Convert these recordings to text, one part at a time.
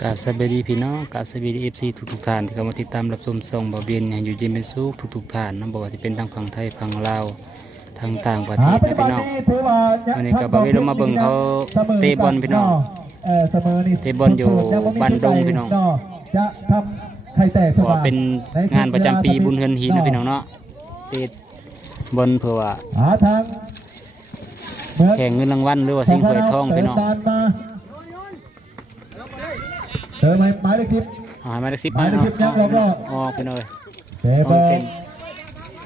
กราบสวัสดีพี่น้องกราบสวัสดีเอฟซีทุกทุกๆท่านที่เข้ามาติดตามรับชมส่องบ่าวเบียนให้อยู่เย็นเป็นสุขทุกทุกๆท่านนะบอกว่าที่เป็นทางฝั่งไทยฝั่งลาวทางต่างประเทหาศปัจนะจุบัพี่นน้องนี้ถือว่าวันนี้ก็บ่าวเวียนลงมาเบิ่งเขาเตะบอลพี่น้องเออเสมอนี่เตะบอลอยู่บ้านดงพี่น้องจะทำไข่แตกเพราะว่าเป็นงานประจำปีบุญเฮือนหินนะพี่น้องเนาะเตะบอลเพื่อว่าหาทางเหมือนแข่งเงินรางวัลหรือว่าสิ่งถ้วยทองพี่น้อง เติมบานมาเติมให้หมายเลขสิบเอาให้มาได้สิบหมายเลขสิบยังเราก็ออกไปหน่อยเตะอบอกลเส้น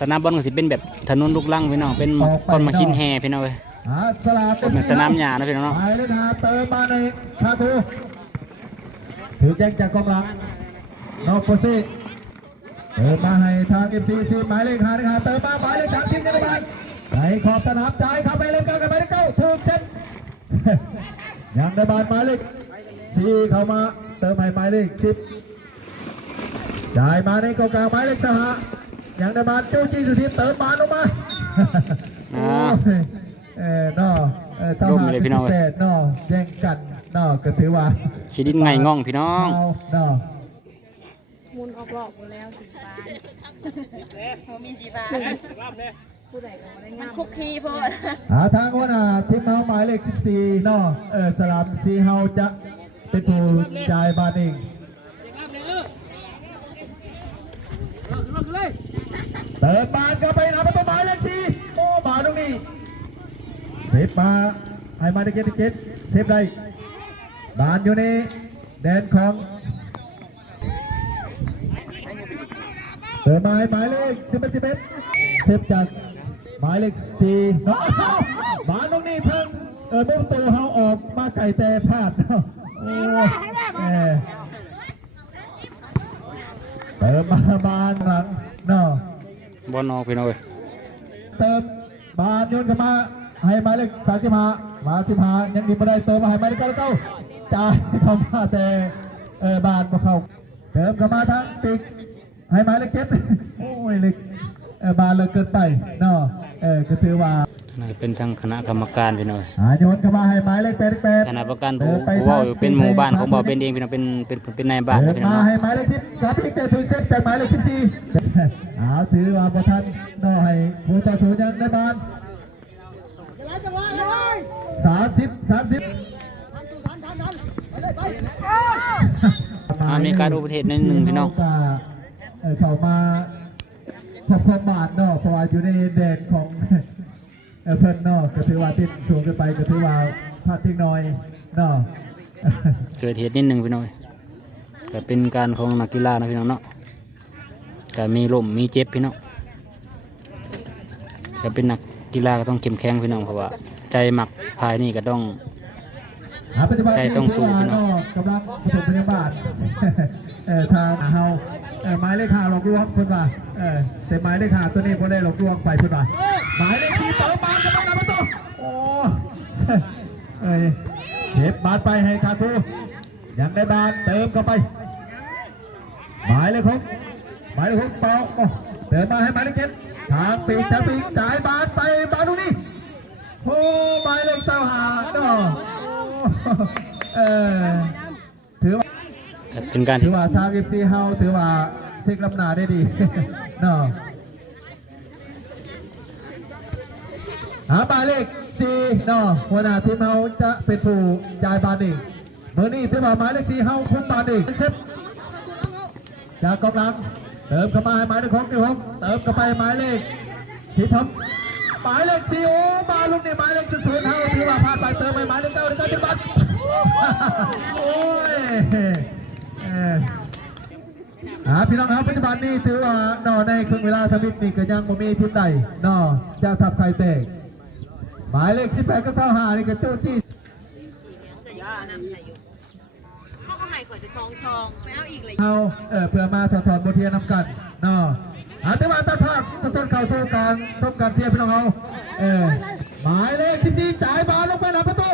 สนามบอลก็สิเป็นแบบถนนลูกลังพี่น้องเป็นก้อนมาหินแห่พี่น้องเว้ยหาสลาดเป็นสนามหญ้านะพี่น้องหเนาะมายเลขห้าเติมมาในคาทูถือแจ้งจากกองหลังนอกโปรซีเติมมาให้ทางเอฟซีซีหมายเลขห้านะครับเติมมาหมายเลขสามทีมกันบ้านในขอบสนามจ่ายเข้าไปเล่นกันกันไปได้เก้าถูกเส้นยังได้บานหมายเลขที่เข้ามา เติมให้หมายเลขสิบจ่ายมาในกองกลางหมายเลขสหะยังได้บานจู้จี้สุทีมเติมบานลงมาโอ้ยเออนอเออสหะแปดนอแย่งกันนอก็ถือว่าขีดินไงง่องพี่น้องเอานอมุนออกบอกหมดแล้วสีฟ้าเขามีสีฟ้าผู้ใดก็บ่ได้งามคุกคีโพดหาทางว่าน่ะทีมเฮาหมายเลข14นอเออสลับสีเฮาจะ เป็นผู้จ่ายบานเองเปิดบานก็ไปนะประตูหมายเลขสี่โอ้บานตรงนี้เซฟมาให้มาได้เกตเกตเซฟได้บานอยู่ในแดนของเปิดมาให้หมายเลขสิบเอ็ดสิบเอ็ดเซฟจากหมายเลขสี่น้องอ้าวบานตรงนี้เพิ่งเออมุ่งตัวเฮาออกมาไก่แต่พลาดเนาะ โอ้เออเติมมาบานหลังเนาะบอลออกพี่น้องเว้ยเติมบานโยนเข้ามาให้หมายเลขสามสิบห้ามาสิบห้ายังมีไม่ได้เติมมาให้หมายเลขเก้าเก้าจ่ายเข้ามาแต่เออบานมาเข้าเติมเข้ามาทางปีกให้หมายเลขเจ็ดโอ้ยเล็กเออบานเลยเกินไปเนาะเออก็ถือว่า น่าจะเป็นทางคณะกรรมการพี่น้องเว้ยหาโยนเข้ามาให้หมายเลขแปดแปดคณะประกันผู้ผู้เว่าอยู่เป็นหมู่บ้านของบ่าวเป็นเองพี่น้องเป็นเป็นเป็นนายบ้านเติมพี่น้องมาเนาะให้หมายเลขสิบกราฟิกแต่ถึงเซตแต่หมายเลขสิบสี่เอาถือว่าประทันเนาะให้ผู้ต่อสู้ยังในบ้านสามสิบสามสิบอ่ามีการอุบัติเหตุในหนึ่งพี่น้องเอ่อเข้ามาพบความบาดเนาะเพราะว่าอยู่ในแดนของ เอ่อเพิ่นเนาะก็ถือว่าติดสูงขึ้นไปก็ถือว่าพลาดทิ้งน้อยเนาะเกิดเหตุนิดหนึ่งพี่น้องเว้ยก็เป็นการของนักกีฬานะพี่น้องเนาะก็มีล้มมีเจ็บพี่น้องก็เป็นนักกีฬาก็ต้องเข้มแข็งพี่น้องเพราะว่าใจหมักภายนี่ก็ต้องหาปัจจุบันใจนี้ต้องสู้ถืพี่ว่าน้องเนาะกำลังปฐมพยาบาลเอ่อทางเฮาเอ่อหมายเลขห้าหลอกลวงเพิ่นว่าเออแต่หมายเลขห้าตัวนี้บ่ได้หลอกลวงไปเพิ่นว่าหมายเลขที่ เติมมาก็มาแล้วประตูโอ้เอ้ยเก็บบาทไปให้คาทูยังได้บาทเติมเข้าไปหมายเลขหกหมายเลขหกเป่าเติมมาให้หมายเลขเจ็ดทางปีกทางปีกจ่ายบาทไปบาทตรงนี้โอ้หมายเลขเจ้าหาเนาะเออถือว่าเป็นการถืที่อว่าทางเอฟซีเฮาถือว่าเช็คลำหนาได้ดีเนาะ หาหมาเลขสี่นาะหัวหน้าทีมเฮาจะเป็นผู้จ่ายบาทเองเมื่อนี้ถือว่าหมายเลขสี่เฮาคุมบาทเองจากกองหลังเติมเข้ามาหมายเลขหกที่หกเติมเข้าไปหมายเลขที่ทำหมายเลขสี่โอ้มาลูกนี่หมายเลขจุดศูนย์เฮาถือว่าพลาดไปเติมไปหมายเลขเก้าในกาจับบัตรโอ้ยเอ่ออ่าพี่น้องครับปัจจุบันนี้ถือว่านอในครึ่งเวลาทมิตนี่ก็ยังบ่มีทีมใดนอจะทับใครเตะ หมายเลข18ก็เข้าหานี่ก็โจ้จี้เขาก็ให้ข่อยจะซองซองไม่เอาอีกเลยเอาเออเพื่อมาสะท้อนบทเรียนนำกันนออาแต่ว่าตัดภาพสะท้อนเข้าสู่การทบกันเทียบพี่น้องเขาเออหมายเลข14จ่ายบอลลงไปหลังประตู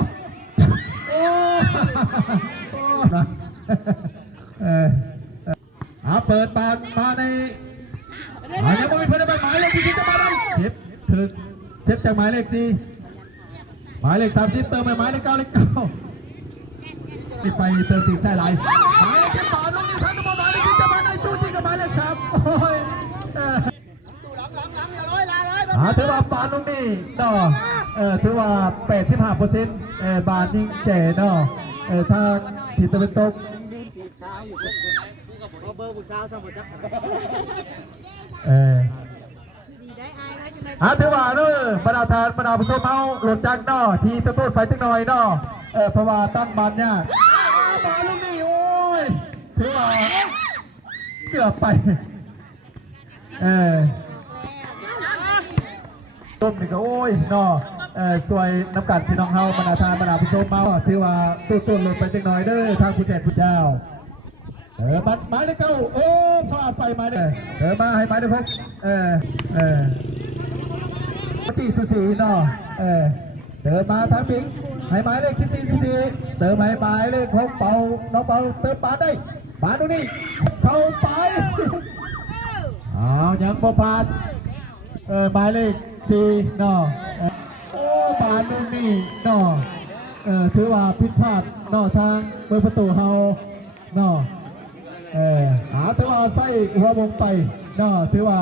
โอ้โอ้เอออาเปิดปากมาในหมายเลขไม่มีเพื่อนไปหมายเลขที่สี่จะมาได้เจ็บถึงเจ็บจากหมายเลขสี่ หมายเลขสามสิบเติมไปหมายเลขเก้าเลขเก้าติดไปเติมติดใส่ไหลหมายเลขเจ็ดต่อลูกนี้ทางกระบอกหมายเลขที่จะมาในตู้ที่กับหมายเลขสามโอ้ยเอออ่าถือว่าปานลูกนี้เนาะเออถือว่าแปดสิบห้าเปอร์เซ็นต์เออบาทนี่แก่เนาะเออถ้าทิศตะวันตกเออ ได้อายแล้วจะไม่อาถือว่าเนอะบรรดาทานบรรดาผู้ชมเฮาหลุดจากนอทีตะโกนไปจังหน่อยนอเออเพราะว่าตั้งบานเนี่ยากบาลูกนี่โอ้ยถือว่าเกือบไปเออต้มนี่ก็โอ้ยนอเออสวยน้ำกัดพี่น้องเฮาบรรดาทานบรรดาผู้ชมเฮาถือว่าตู้ต้นหลุดไปจังหน่อยเด้อทางผู้แทนผู้เจ้า เออบัดไม้เลขเก้าโอ้ฟาดไปไม้เลยเออมาให้ไม้เลขหกเออเออปฏิสุสีเนาะเออเดินมาทางปิงให้หมายเลขสิบสี่สิบสี่เติมให้หมายเลขหกเป่าน้องเป่าเติมปานได้ปานตรงนี้เข้าไปเอายังบ่ผ่านเออหมายเลขสี่เนาะเออโอ้ปานตรงนี้เนาะเออถือว่าผิดพลาดเนาะทางเปิดประตูเฮาเนาะ เออหาถือว่าใส่หัววงไปเนาะถือว่า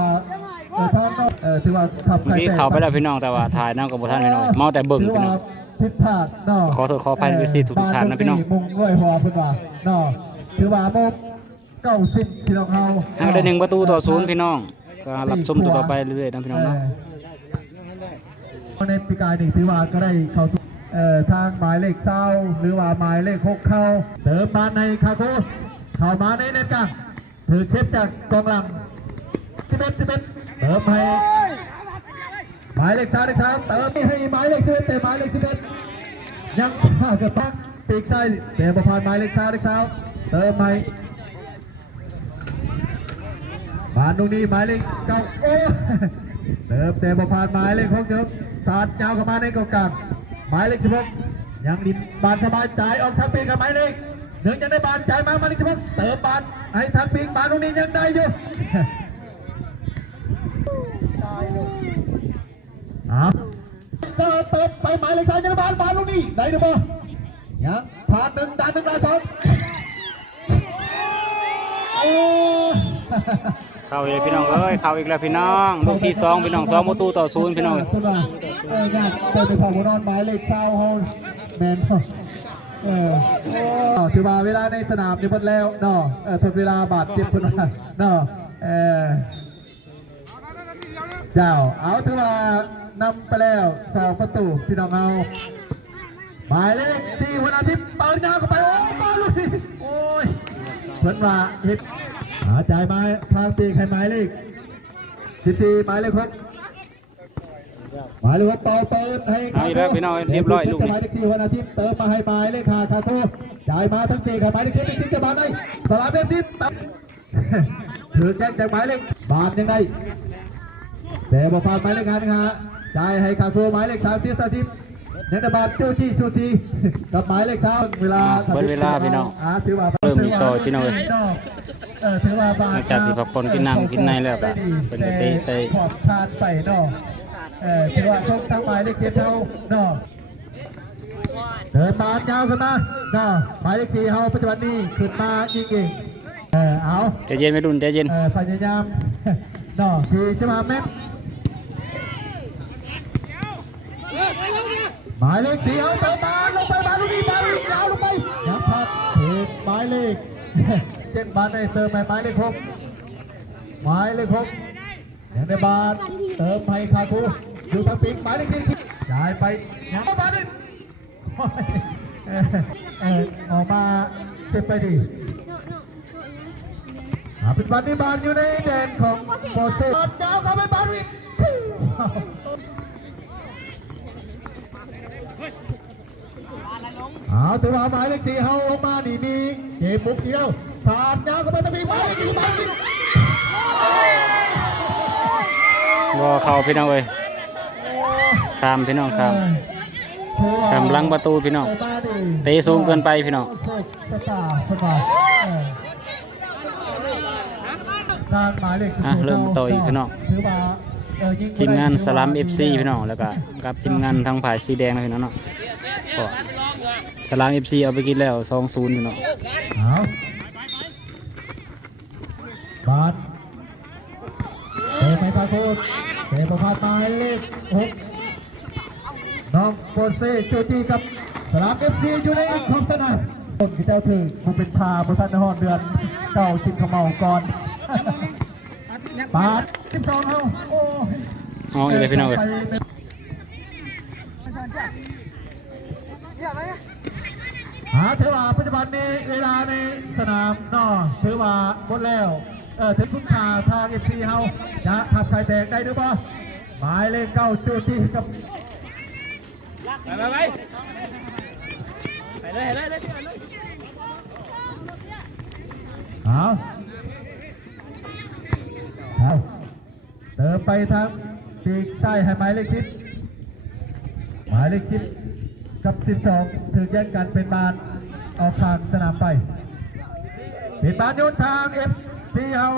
เออทางเนาะเออถือว่าขับเมื่อกี้เข้าไปแล้วพี่น้องแต่ว่าถ่ายน้ำกับบ่ทันพี่น้องเมาแต่เบิ่งถือพี่ว่าน้องผิดพลาดเนาะขอโทษขออภัยในสิ่งทุกๆท่านนะพี่น้องมุงด้วยหัวเพิ่นว่าเนาะถือว่าโมกเก้าสิบพี่น้องเฮาหากได้หนึ่งประตูต่อศูนย์พี่น้องก็รับชมตัวต่อไปเรื่อยๆนะพี่น้องเนาะ เออในปีกายนี่ถือว่าก็ได้เข้าสู่เอ่อทางหมายเลขเศร้าหรือว่าหมายเลขหกเข้าเติมมาในคาโค เข้ามาในเน็ตกันถือเชฟจากกองหลังสิบเอ็ดสิบเอ็ดเติมให้หมายเลขสามเลขสามเติมให้หมายเลขสิบเอ็ดแต่หมายเลขสิบเอ็ดยังพลาดกับปักปีกซ้ายเตะประพานไม้เล็กซ้ายเล็กซ้ายเติมไม้บานตรงนี้ไม้เล็กเก้าโอ้เติมเตะประพานไม้เล็กหกเติมสาดยาวเข้ามาในกองกลางไม้เล็กสิบหกยังดินบานสบายจ่ายออกทางปีกกับไม้เล็ก หนึ่งยังได้บานจ่ายมาไม้เล็กสิบหกเติมบานให้ทางปีกบานตรงนี้ยังได้อยู่เอาเติมเติมไปหมายเลขสามยังบานบานลูกนี้ได้หรือเปล่ายังผ่านหนึ่งด่านหนึ่งด่านสองโอ้เข้าอีกแล้วพี่น้องเอ้ยเข้าอีกแล้วพี่น้องลูกที่สองพี่น้องสองประตูต่อศูนย์พี่น้องพูดว่าเอองานเติมไปฝั่งหัวนอนหมายเลขเช้าโฮลแมน เออถือว่าเวลาในสนามนี่หมดแล้วเนาะเออทดเวลาบาดเจ็บคนว่าเนาะเออเจ้าเอาถือว่านำไปแล้วสองประตูพี่น้องเอาหมายเลขสี่วันอาทิตย์เปิดยาวเข้าไปโอ้มาลุยโอ้ยเพิ่นว่าเห็ดหาจ่ายไม้ทางปีให้หมายเลขสิบสี่หมายเลขหก หมายเลขหกเป่าเปิดให้เอาอีกแล้วพี่น้องเรียบร้อยลูกนี้ หมายเลขสี่วันอาทิตย์เติมมาให้หมายเลขขาคาโคจ่ายมาทั้งสี่ให้หมายเลขเจ็ดชิ้นจะบาทได้สลามเบนซินถือแก้งจากหมายเลขบาทยังไงแต่บอผ่านหมายเลขงานนะฮะจ่ายให้คาโคหมายเลขสามสิบสามสิบเนตบาทจู้จี้ซูซีกับหมายเลขสามเวลาเบิดเวลาพี่น้องอ่าถือว่าเริ่มมีต่อพี่น้องเอ้ย เออถือว่าบาทหลังจากที่พักผ่อนกินน้ำกินในแล้วก็เป็นไปเตะเตะขอบทานใส่นอก เออถือว่าส่งทางหมายเลขเจ็ดเท่านอกเดินบาทยาวขึ้นมานอกหมายเลขสี่เฮาปัจจุบันนี้ขึ้นมายิงเองเออเอาใจเย็นไม่ดุนใจเย็นเออพยายามนอกสี่สิบห้าเมตรหมายเลขสี่เอาเติมบาลลงไปบาลลูกนี้บาลลูกยาวลงไปยับครับถึงหมายเลขเจ็ดบาทได้เติมไปหมายเลขหกหมายเลขหกยังได้บาทเติมไปคาคู ดูทางปีกหมายเลขสี่จ่ายไปยังบาทอีกเออเออออกมาเจ็บไปดีอ่าเป็นบอลที่บอลอยู่ในแดนของโมเสสบอลยาวเข้าไปบอลวิ่งเอาถือว่าหมายเลขสี่เฮาลงมานี่มีเกมบุกเดียวขาดยาวเข้าไปตะบีหมายเลขสี่บอลวิ่งบ่เข้าพี่น้องเอ้ย ข้ามพี่น้องข้ามถือว่าข้ามหลังประตูพี่น้องเตะมาดิเตะสูงเกินไปพี่น้องโคตรสตาร์คนมาเออทางหมายเลขอะเริ่มต่ออีกพี่น้องถือว่าเออยิงทีมงานสลัม FC พี่น้องแล้วก็กับทีมงานทางฝ่ายสีแดงนะพี่น้องเนาะก็สลาม FC เอาไปกินแล้ว2-0พี่น้องเอาบาทเตะไปพาโคตเตะประพาสหมายเลขหก น้องโฟเซ่จูจีกับสลามเอฟซีอยู่ในขอบสนามคนที่เจ้าถึงกูเป็นพาบริษัทนครเดือนเจ้าชินขมเมาก่อนบาทสิบสองเอาโอ้อ๋ออีกเลยพี่น้องเอ้ยหาถือว่าปัจจุบันนี้เวลาในสนามนอถือว่าหมดแล้วเออถึงคุณค่าทางเอฟซีเฮาจะขับใครแตกได้หรือเปล่าหมายเลขเก้าจูจีกับ ไปไปไปไปเลยไปเลยเอาเอาเติมไปทางปีกซ้ายให้หมายเลขสิบหมายเลขสิบกับสิบสองถึงแย่งกันเป็นบานออกทางสนามไปเป็นบานโยนทางเอฟซีเฮา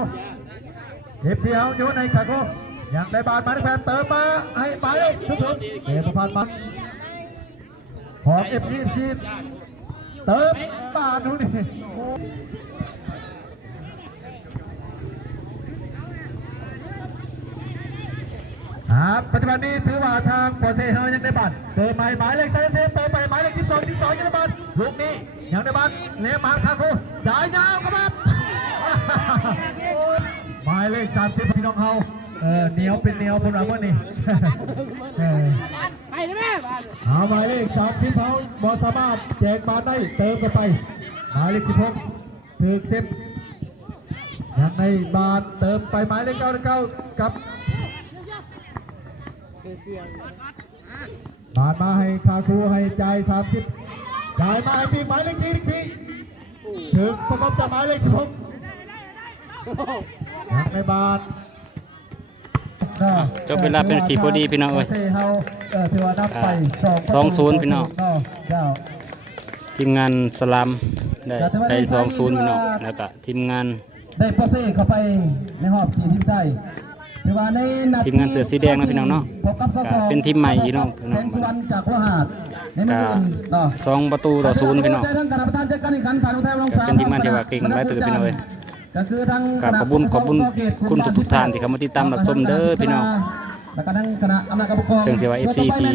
เอฟซีเฮาโยนในคาโกอยากได้บานมาแปดเติมมาให้หมายเลขทุกคนเอฟผ่านมา ของเอฟซีเติมบาดูนี่ครับปัจจุบันนี้ถือว่าทางปอเซเฮายังได้บัตรเติมไปหมายเลขเติมเติมไปหมายเลขที่สองที่สองยังได้บัตรลูกนี้ยังได้บัตรเลี้ยงมาทางครูจ่ายยาวครับหมายเลขสามสิบพี่น้องเฮาเออเหนียวเป็นเหนียวบนหลังวันนี้ ไปเลยแม่บ้านเอาหมายเลขสามสิบเขาบอสามารถแจกบาทได้เติมกันไป หมายเลขสิบหกถือเซฟยังในบาทเติมไปหมายเลขเก้าเก้ากับบาทมาให้คาคูให้จ่ายสามสิบจ่ายมาให้ปีกหมายเลขที่เลขที่ถึงประกอบจากหมายเลขสิบหกยังในบาท จบเวลาเป็นนาทีพอดีพี่น้องเอ้ยเฮาเออถือว่านับไปอ่าสองสองศูนย์พี่น้องเจ้าทีมงานสลัมได้ได้2-0พี่น้องแล้วก็ทีมงานได้โปรเซ่เข้าไปในรอบสี่ทีมได้ถือว่าในนัดทีมงานเสือสีแดงนะพี่น้องเนาะพบกับสก็เป็นทีมใหม่พี่น้องพี่น้องแสงสุวรรณจากโคราชในเมืองอื่นเนาะสองประตูต่อศูนย์พี่น้องได้ทั้งคณะประธานจัดการแข่งขันผ่านอุทัยลงสามเป็นทีมงานที่ว่าเก่งหลายตัวพี่น้องเอ้ยก็ คือทั้งก็ขอบคุณขอบคุณคุณทุกๆท่านที่เข้ามาติดตามรับชมเด้อพี่น้องแล้วก็ทั้งคณะอำนาจการปกครองซึ่งที่ว่า FC ที่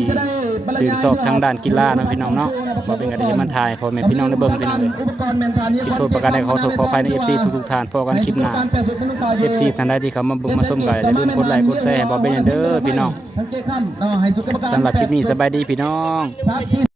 ชื่นชอบทางด้านกีฬานะพี่น้องเนาะบ่เป็นกันได้มาถ่ายพ่อแม่พี่น้องได้เบิ่งพี่น้องเอ้ยอุปกรณ์แมนทานี้ผิดโทษประการใดขอโทษขออภัยใน FC ทุกๆท่านพอกันคลิปหน้า FC ท่านใดที่เข้ามาเบิ่งมาชมก็อย่าลืมกดไลค์กดแชร์ให้บ่เป็นหยังเด้อพี่น้องทั้งเก้ข้ามเนาะให้สุขกรรมการสำหรับคลิปนี้สบายดีพี่น้องครับที่